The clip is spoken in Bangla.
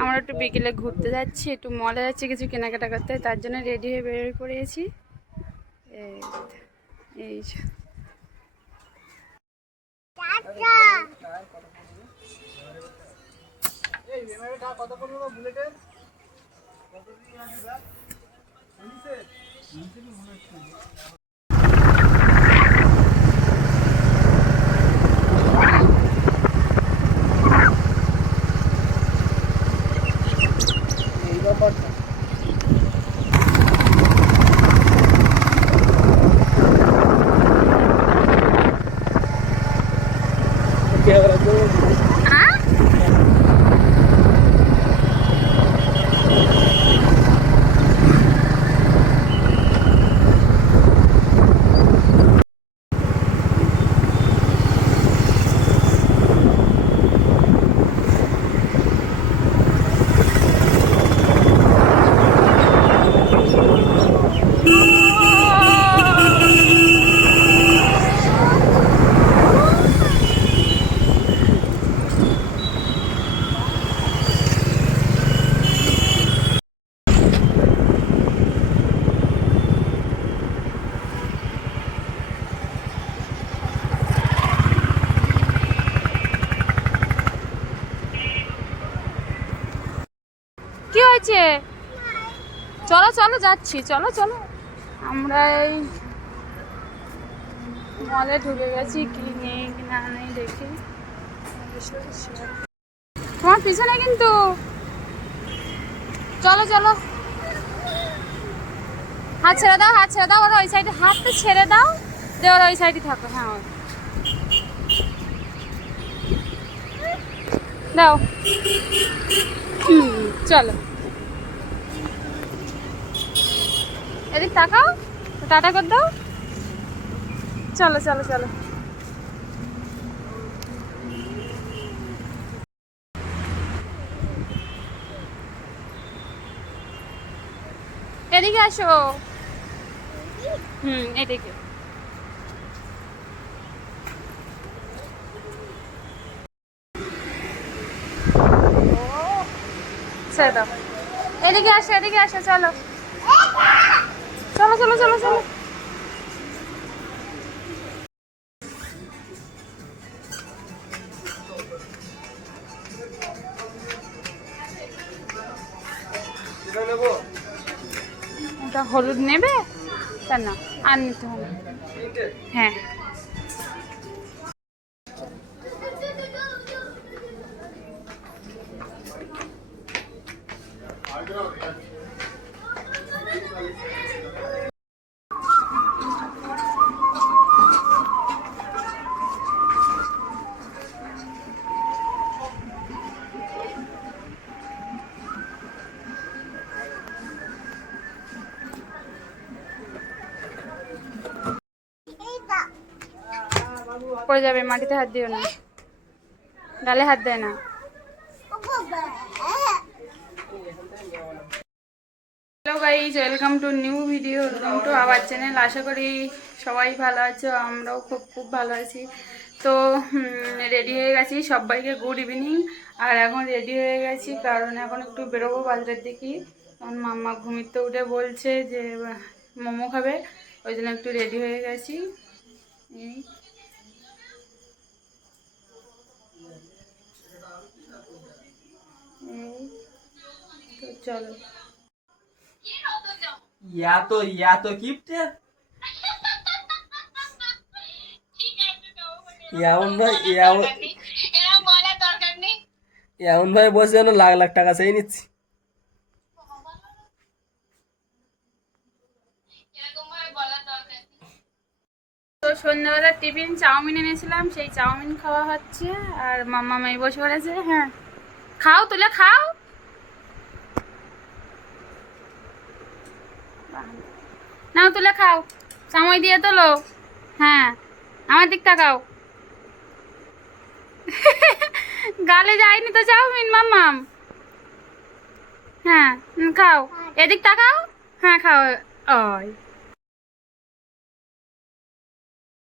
আমরা একটু বিকেলে ঘুরতে যাচ্ছি, একটু মলে যাচ্ছি কিছু কেনাকাটা করতে, তার জন্য রেডি হয়ে বের পড়েছি। এই কি হয়েছে? চলো চলো যাচ্ছি, চলো চলো। আমরা এই মলে ঢুকে গেছি, কি নেই কি না নেই দেখি। তোমার পিছনে কিন্তু, চলো চলো। হাত ছেড়ে দাও, হাত ছেড়ে দাও, ওরা ওই সাইডে হাতটা ছেড়ে দাও, দিয়ে ওরা ওই সাইডে থাকো। হ্যাঁ দাও। চলো এদিক তাকাও, টাটা করে দাও। চলো চলো চলো। এদিকে আসো। এদিকে। ছেড়ে দাও। এদিকে আসো, এদিকে আসো, চলো চলো চলো চলো চলো। ওটা হলুদ নেবে? তা না, আর নিতে হবে। হ্যাঁ পড়ে যাবে, মাটিতে হাত দিও না, গালে হাত দেয় না। Hello guys, welcome to new video, welcome to our channel. আশা করি সবাই ভালো আছো, আমরাও খুব খুব ভালো আছি। তো রেডি হয়ে গেছি, সবাইকে গুড ইভিনিং। আর এখন রেডি হয়ে গেছি কারণ এখন একটু বেরোবো বাজারের দিকে। কারণ মাম্মা ঘুমিতে উঠে বলছে যে মোমো খাবে, ওই জন্য একটু রেডি হয়ে গেছি। এই তো চলো। এত গিফট এমন ভাই এমন ভাই বসে যেন লাখ লাখ টাকা চেয়ে নিচ্ছি। তো সন্ধ্যাবেলা টিফিন চাউমিন এনেছিলাম, সেই চাউমিন খাওয়া হচ্ছে। আর মাম্মা মেয়ে বসে পড়েছে। হ্যাঁ খাও, তুলে খাও। নাও তুলে খাও, চামচ দিয়ে তোলো। হ্যাঁ আমার দিক তাকাও। গালে যায়নি তো চাউমিন মাম্মাম। হ্যাঁ খাও, এদিক তাকাও। হ্যাঁ খাও। ওই